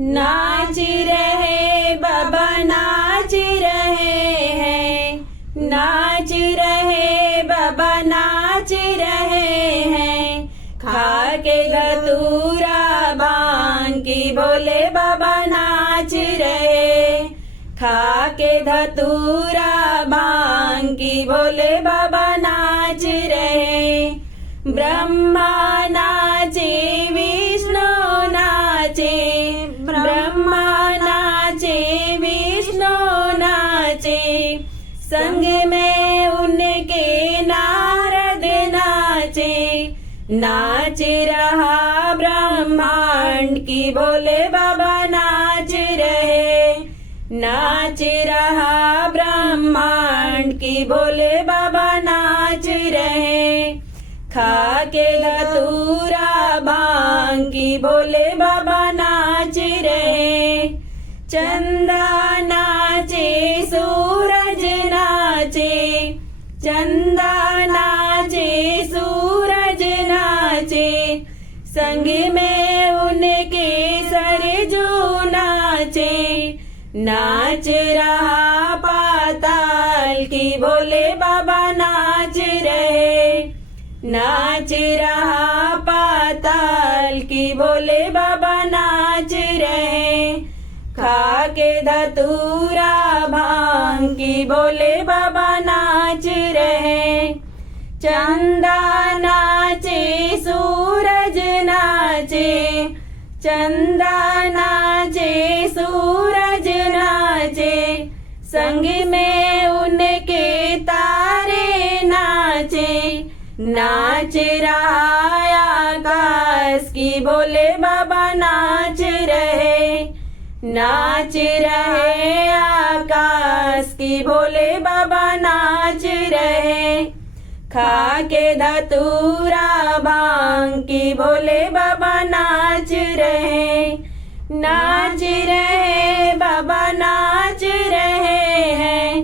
नाच रहे बाबा नाच रहे हैं, नाच रहे बाबा नाच रहे हैं। खा के धतूरा भांग की बोले बाबा नाच रहे, खा के धतूरा भांग की बोले बाबा नाच रहे। ब्रह्मा नाचे विष्णु नाचे, ब्रह्मा नाचे विष्णु नाचे, संग में उनके नारद नाचे। नाच रहा ब्रह्मांड की बोले बाबा नाच रहे, नाच रहा ब्रह्मांड की बोले बाबा नाच रहे। खा के धतूरा भांग की बोले बाबा नाच रहे। चंदा नाचे सूरज नाचे, चंदा नाचे सूरज नाचे, संग में उनके सरजू नाचे। नाच रहा पाताल की बोले बाबा नाच रहे, नाच रहा पाताल की बोले बाबा नाच रहे। खा के धतूरा भांग की बोले बाबा नाच रहे। चंदा नाचे सूरज नाचे, चंदा नाचे सूरज नाचे, संग में उनके तारे नाचे। नाच रहा आकाश की बोले बाबा नाच रहे, नाच रहे आकाश की बोले बाबा नाच रहे। खा के धतूरा भांग की बोले बाबा नाच रहे, नाच रहे बाबा नाच रहे हैं,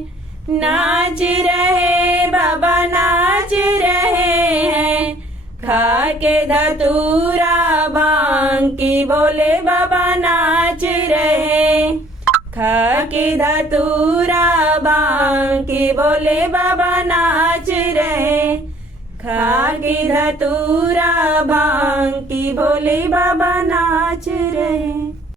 नाच रहे बाबा नाच रहे हैं। खा के धतूरा भांग की बोले बाबा नाच रहे, खा के धतूरा भांग की बोले बाबा नाच रहे। खा के धतूरा भांग की बोले बाबा नाच रहे।